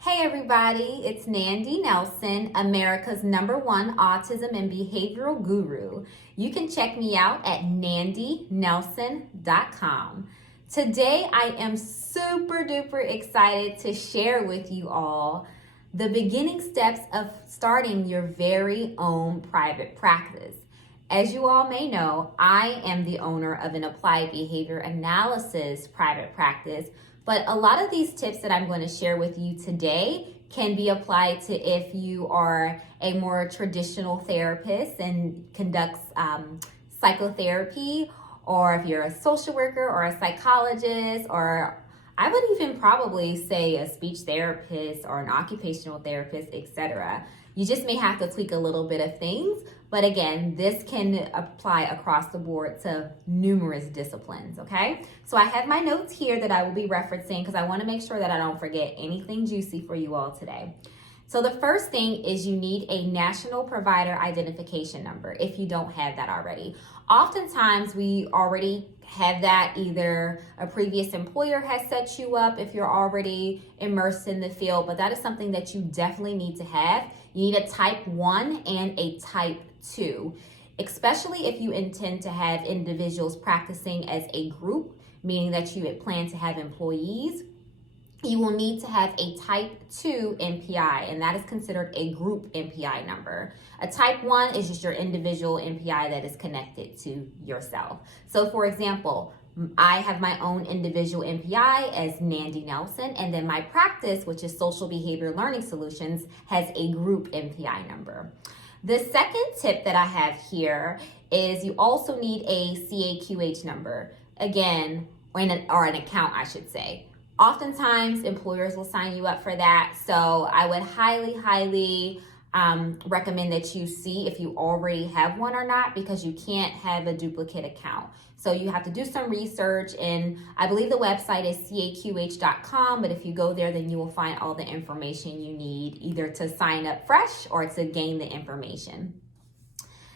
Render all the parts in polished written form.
Hey everybody, it's Nandy Nelson, America's #1 autism and behavioral guru. You can check me out at nandynelson.com. Today I am super duper excited to share with you all the beginning steps of starting your very own private practice. As you all may know, I am the owner of an applied behavior analysis private practice, but a lot of these tips that I'm going to share with you today can be applied to if you are a more traditional therapist and conducts psychotherapy, or if you're a social worker or a psychologist, or I would even probably say a speech therapist or an occupational therapist, etc. You just may have to tweak a little bit of things, but again, this can apply across the board to numerous disciplines, okay? So I have my notes here that I will be referencing because I want to make sure that I don't forget anything juicy for you all today. So the first thing is you need a national provider identification number if you don't have that already. Oftentimes we already have that, either a previous employer has set you up if you're already immersed in the field, but that is something that you definitely need to have. You need a type 1 and a type 2, especially if you intend to have individuals practicing as a group, meaning that you plan to have employees. You will need to have a type 2 NPI, and that is considered a group NPI number. A type 1 is just your individual NPI that is connected to yourself. So for example, I have my own individual NPI as Nandy Nelson, and then my practice, which is Social Behavior Learning Solutions, has a group NPI number. The second tip that I have here is you also need a CAQH number, again, or an account, I should say. Oftentimes, employers will sign you up for that, so I would highly recommend that you see if you already have one or not, because you can't have a duplicate account. So you have to do some research, and I believe the website is CAQH.com, but if you go there, then you will find all the information you need either to sign up fresh or to gain the information.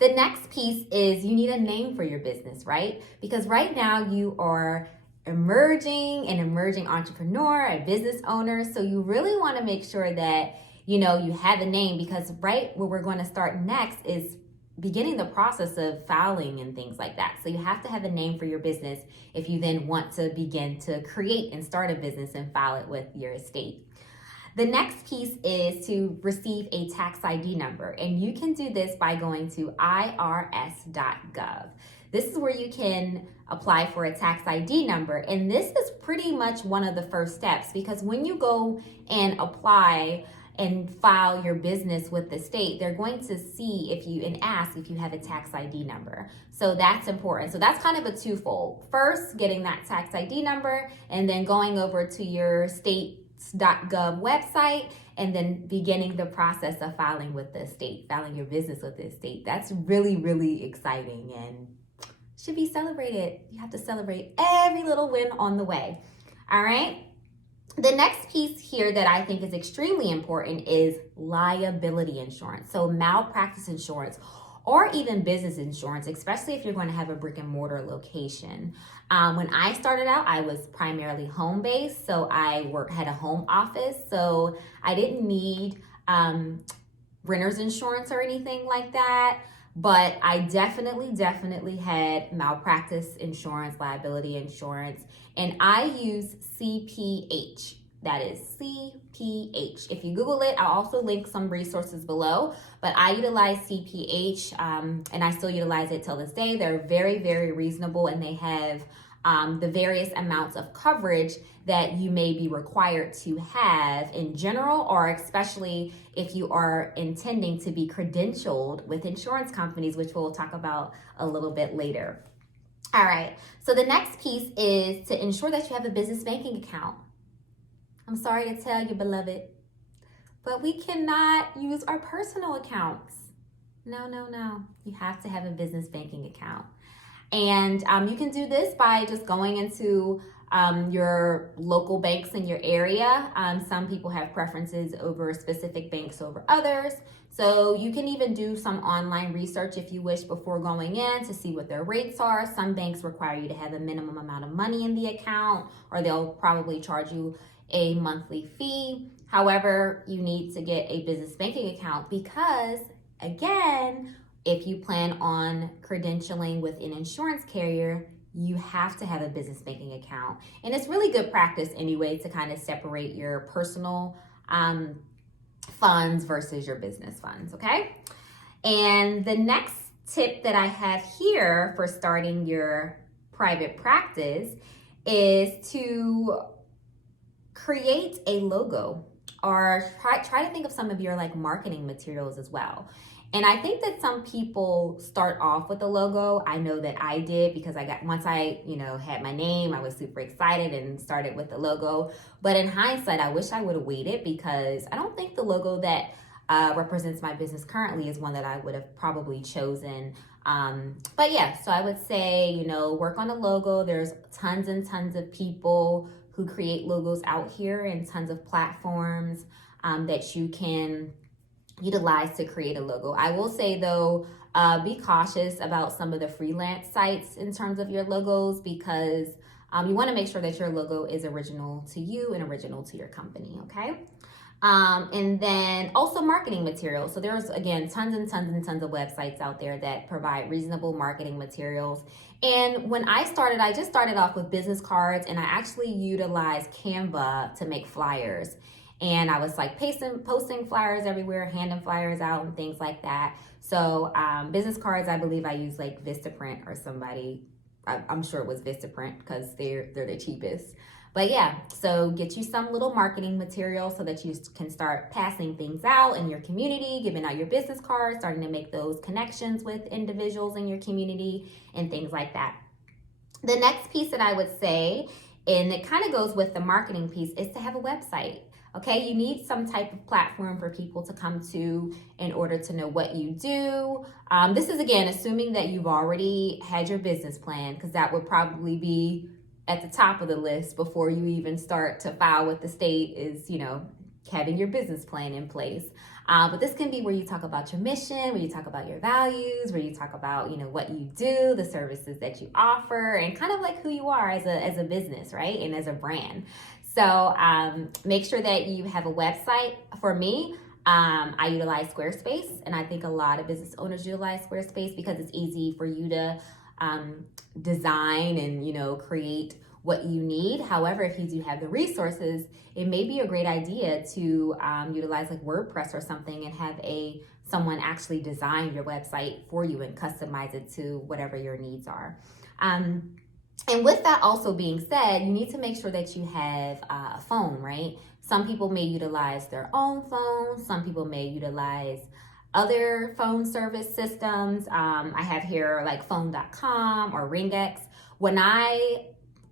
The next piece is you need a name for your business, right? Because right now you are an emerging entrepreneur, a business owner. So you really want to make sure that, you have a name, because right where we're going to start next is beginning the process of filing and things like that. So you have to have a name for your business if you then want to begin to create and start a business and file it with your estate. The next piece is to receive a tax ID number, and you can do this by going to irs.gov. This is where you can apply for a tax ID number, and this is pretty much one of the first steps, because when you go and apply and file your business with the state, they're going to see and ask if you have a tax ID number. So that's important. So that's kind of a twofold. First, getting that tax ID number, and then going over to your state.gov website, and then beginning the process of filing with the state, filing your business with the state. That's really, really exciting and should be celebrated. You have to celebrate every little win on the way. All right. The next piece here that I think is extremely important is liability insurance. So malpractice insurance, or even business insurance, especially if you're going to have a brick and mortar location. When I started out, I was primarily home-based, so I had a home office, so I didn't need renter's insurance or anything like that. But I definitely had malpractice insurance, liability insurance, and I use CPH. That is CPH. If you Google it, I'll also link some resources below, but I utilize CPH, and I still utilize it till this day. They're very, very reasonable, and they have the various amounts of coverage that you may be required to have in general, or especially if you are intending to be credentialed with insurance companies, which we'll talk about a little bit later. All right, so the next piece is to ensure that you have a business banking account. I'm sorry to tell you, beloved, but we cannot use our personal accounts. No. You have to have a business banking account. And you can do this by just going into your local banks in your area. Some people have preferences over specific banks over others. So you can even do some online research if you wish before going in to see what their rates are. Some banks require you to have a minimum amount of money in the account, or they'll probably charge you a monthly fee. However, you need to get a business banking account because, again, if you plan on credentialing with an insurance carrier, you have to have a business banking account. And it's really good practice anyway to kind of separate your personal funds versus your business funds, okay? And the next tip that I have here for starting your private practice is to create a logo, or try to think of some of your like marketing materials as well. And I think that some people start off with a logo. I know that I did, because once I had my name, I was super excited and started with the logo. But in hindsight, I wish I would have waited, because I don't think the logo that represents my business currently is one that I would have probably chosen. But yeah, so I would say, work on a logo. There's tons and tons of people who create logos out here, and tons of platforms that you can utilize to create a logo. I will say though, be cautious about some of the freelance sites in terms of your logos, because you want to make sure that your logo is original to you and original to your company, okay? And then also marketing materials. So there's, again, tons and tons and tons of websites out there that provide reasonable marketing materials. And when I just started off with business cards, and I actually utilized Canva to make flyers. And I was like posting flyers everywhere, handing flyers out and things like that. So business cards, I believe I used like Vistaprint or somebody. I'm sure it was Vistaprint, because they're the cheapest. But yeah, so get you some little marketing material so that you can start passing things out in your community, giving out your business cards, starting to make those connections with individuals in your community and things like that. The next piece that I would say, and it kind of goes with the marketing piece, is to have a website. Okay, you need some type of platform for people to come to in order to know what you do. This is, again, assuming that you've already had your business plan, because that would probably be at the top of the list before you even start to file with the state, is, having your business plan in place. But this can be where you talk about your mission, where you talk about your values, where you talk about, what you do, the services that you offer, and kind of like who you are as a business, right? And as a brand. So make sure that you have a website. For me, I utilize Squarespace, and I think a lot of business owners utilize Squarespace because it's easy for you to design and create what you need. However, if you do have the resources, it may be a great idea to utilize like WordPress or something, and have someone actually design your website for you and customize it to whatever your needs are. And with that also being said, you need to make sure that you have a phone, right? Some people may utilize their own phone. Some people may utilize other phone service systems. I have here like phone.com or RingX. When I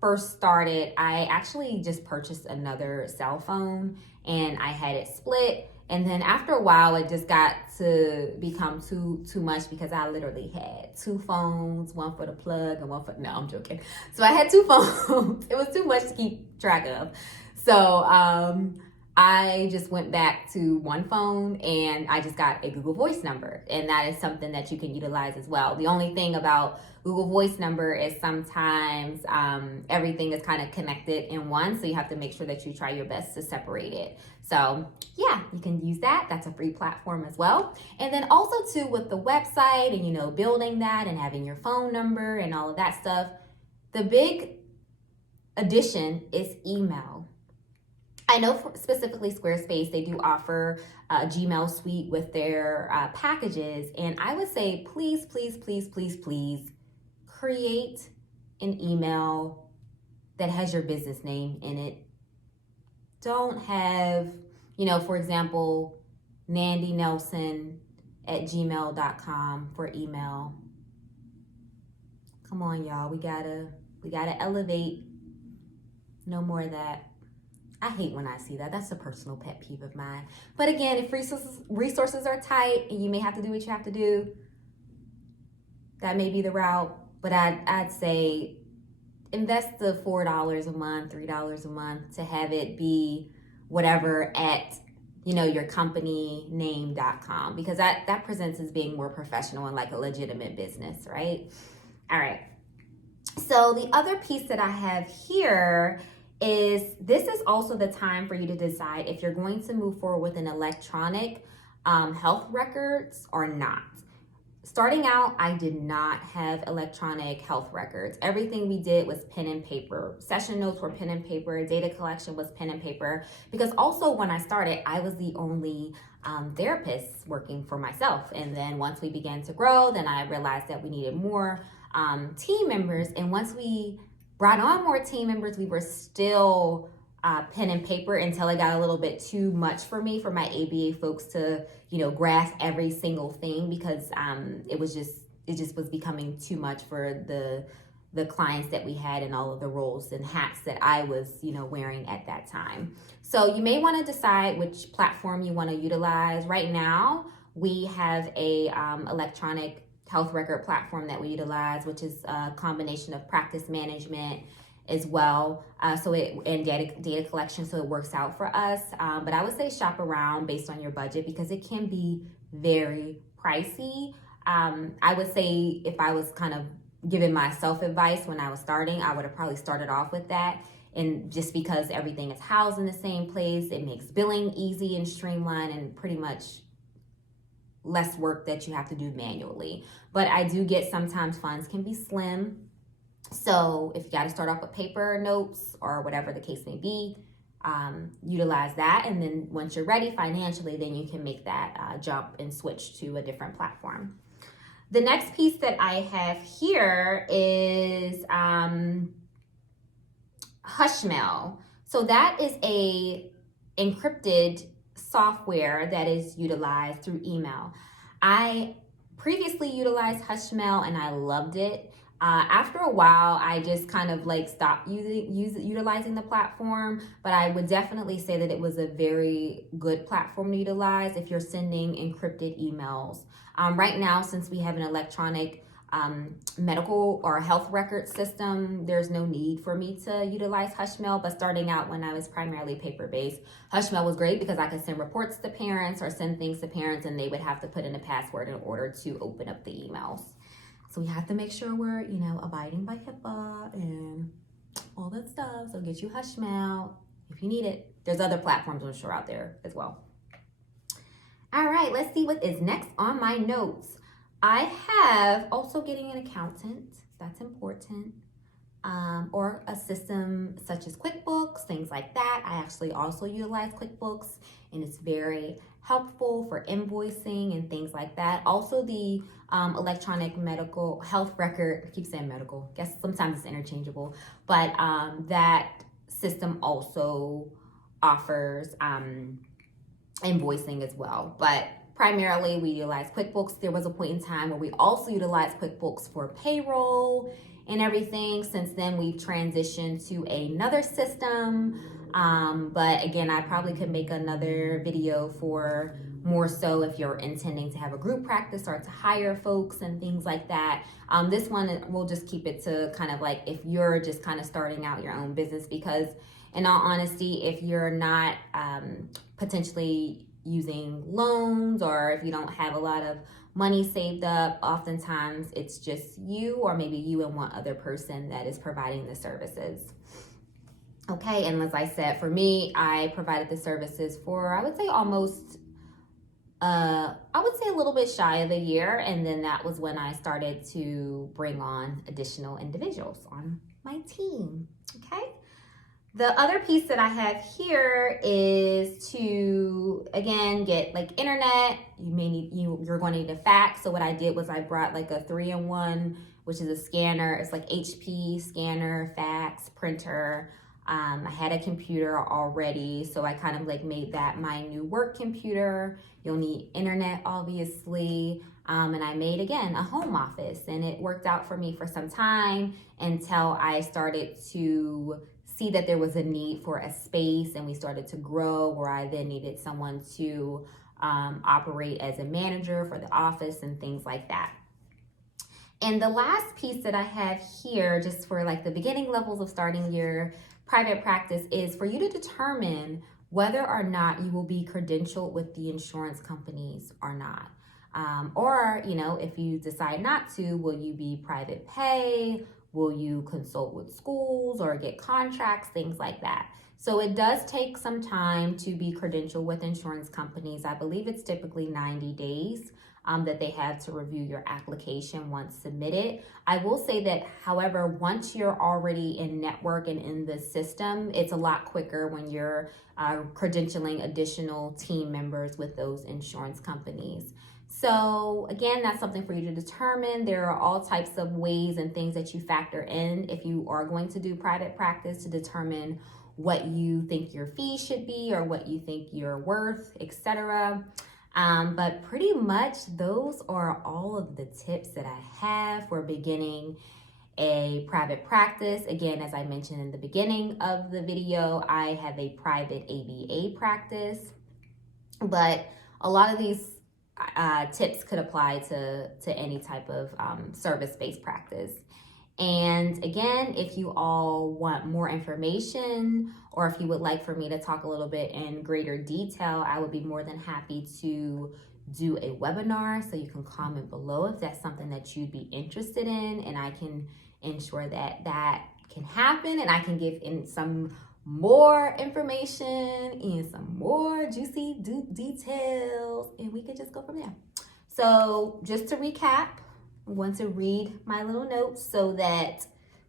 first started, I actually just purchased another cell phone, and I had it split. And then after a while, it just got to become too much, because I literally had two phones, one for the plug and one for, no, I'm joking. So I had two phones. It was too much to keep track of. So I just went back to one phone, and I just got a Google Voice number. And that is something that you can utilize as well. The only thing about Google Voice number is sometimes everything is kind of connected in one. So you have to make sure that you try your best to separate it. So yeah, you can use that. That's a free platform as well. And then also too, with the website and, building that and having your phone number and all of that stuff, the big addition is email. I know for specifically Squarespace, they do offer a Gmail suite with their packages. And I would say, please, please, please, please, please create an email that has your business name in it. Don't have, for example, nandynelson@gmail.com for email. Come on, y'all. We gotta elevate. No more of that. I hate when I see that. That's a personal pet peeve of mine. But again, if resources are tight and you may have to do what you have to do, that may be the route. But I'd say invest the $4 a month, $3 a month to have it be whatever at your company name.com, because that presents as being more professional and like a legitimate business, right? All right. So the other piece that I have here is this is also the time for you to decide if you're going to move forward with an electronic health records or not. Starting out, I did not have electronic health records. Everything we did was pen and paper. Session notes were pen and paper. Data collection was pen and paper. Because also when I started, I was the only therapist working for myself. And then once we began to grow, then I realized that we needed more team members. And once we brought on more team members, we were still pen and paper until it got a little bit too much for me, for my ABA folks to, grasp every single thing, because it just was becoming too much for the clients that we had and all of the roles and hats that I was, wearing at that time. So you may want to decide which platform you want to utilize. Right now, we have a electronic health record platform that we utilize, which is a combination of practice management as well, and data collection, so it works out for us. But I would say shop around based on your budget, because it can be very pricey. I would say if I was kind of giving myself advice when I was starting, I would have probably started off with that. And just because everything is housed in the same place, it makes billing easy and streamlined, and pretty much less work that you have to do manually. But I do get sometimes funds can be slim. So if you got to start off with paper notes or whatever the case may be, utilize that. And then once you're ready financially, then you can make that jump and switch to a different platform. The next piece that I have here is HushMail. So that is a encrypted software that is utilized through email. I previously utilized HushMail and I loved it. After a while, I just kind of stopped utilizing the platform, but I would definitely say that it was a very good platform to utilize if you're sending encrypted emails. Right now, since we have an electronic medical or health record system, there's no need for me to utilize HushMail. But starting out when I was primarily paper-based, HushMail was great because I could send reports to parents or send things to parents, and they would have to put in a password in order to open up the emails. So we have to make sure we're, abiding by HIPAA and all that stuff. So get you HushMail if you need it. There's other platforms, I'm sure, out there as well. All right, let's see what is next on my notes. I have also getting an accountant. That's important. Or a system such as QuickBooks, things like that. I actually also utilize QuickBooks, and it's very helpful for invoicing and things like that. Also, the electronic medical health record, I keep saying medical, I guess sometimes it's interchangeable, but that system also offers invoicing as well. But primarily we utilize QuickBooks. There was a point in time where we also utilized QuickBooks for payroll and everything. Since then, we've transitioned to another system. But again, I probably could make another video for more so if you're intending to have a group practice or to hire folks and things like that. This one, we'll just keep it to kind of if you're just kind of starting out your own business, because in all honesty, if you're not potentially using loans, or if you don't have a lot of money saved up, oftentimes it's just you, or maybe you and one other person that is providing the services. Okay, and as I said, for me, I provided the services for, I would say almost, I would say a little bit shy of a year, and then that was when I started to bring on additional individuals on my team, okay? The other piece that I have here is to, again, get internet. You may need, you're going to need a fax. So what I did was I brought a 3-in-1, which is a scanner. It's HP scanner, fax, printer. I had a computer already, so I kind of made that my new work computer. You'll need internet, obviously. And I made, again, a home office, and it worked out for me for some time until I started to see that there was a need for a space, and we started to grow, where I then needed someone to operate as a manager for the office and things like that. And the last piece that I have here, just for the beginning levels of starting your private practice, is for you to determine whether or not you will be credentialed with the insurance companies or not. Or, if you decide not to, will you be private pay? Will you consult with schools or get contracts, things like that? So it does take some time to be credentialed with insurance companies. I believe it's typically 90 days that they have to review your application once submitted. I will say that, however, once you're already in network and in the system, it's a lot quicker when you're credentialing additional team members with those insurance companies. So again, that's something for you to determine. There are all types of ways and things that you factor in if you are going to do private practice to determine what you think your fee should be or what you think you're worth, etc. But pretty much those are all of the tips that I have for beginning a private practice. Again, as I mentioned in the beginning of the video, I have a private ABA practice, but a lot of these tips could apply to any type of service-based practice. And again, if you all want more information or if you would like for me to talk a little bit in greater detail, I would be more than happy to do a webinar. So you can comment below if that's something that you'd be interested in, and I can ensure that that can happen, and I can give in some more information and some more juicy details, and we can just go from there. So just to recap, I'm going to read my little notes so that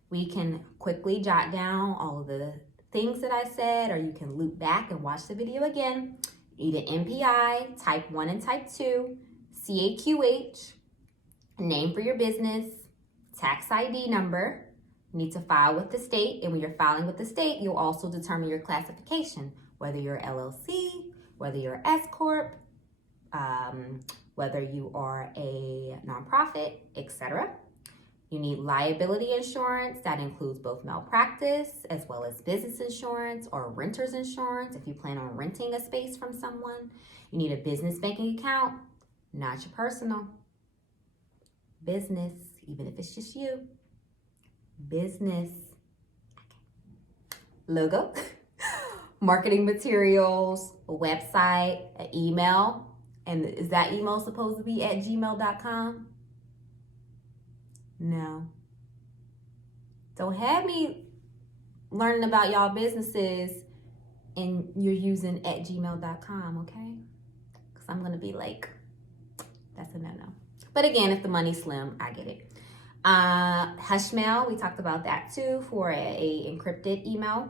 we can quickly jot down all of the things that I said, or you can loop back and watch the video again. You need an NPI, type 1 and type 2, CAQH, name for your business, tax ID number. You need to file with the state, and when you're filing with the state, you'll also determine your classification, whether you're LLC, whether you're S Corp, whether you are a nonprofit, etc. You need liability insurance. That includes both malpractice as well as business insurance or renter's insurance if you plan on renting a space from someone. You need a business banking account, not your personal. Business, even if it's just you. Business. Logo, marketing materials, a website, an email. And is that email supposed to be at gmail.com? No. Don't have me learning about y'all businesses and you're using at gmail.com, okay? Because I'm going to be like, that's a no-no. But again, if the money's slim, I get it. HushMail, we talked about that too, for a encrypted email.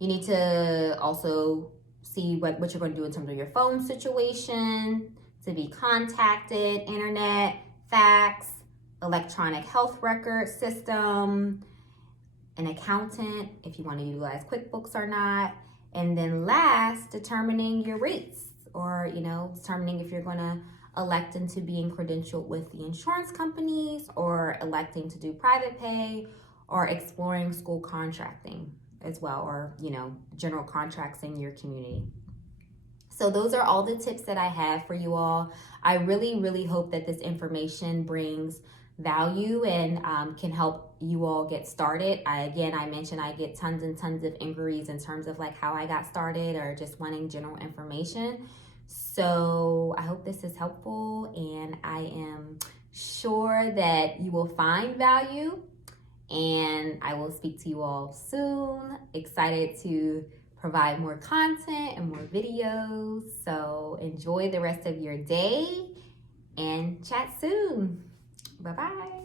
You need to also see what you're going to do in terms of your phone situation, to be contacted, internet, fax, electronic health record system, an accountant, if you want to utilize QuickBooks or not. And then last, determining your rates, or, determining if you're going to elect into being credentialed with the insurance companies, or electing to do private pay, or exploring school contracting as well, or, general contracts in your community. So those are all the tips that I have for you all. I really, really hope that this information brings value and can help you all get started. I mentioned I get tons and tons of inquiries in terms of like how I got started or just wanting general information. So I hope this is helpful, and I am sure that you will find value, and I will speak to you all soon. Excited to provide more content and more videos. So enjoy the rest of your day and chat soon. Bye-bye.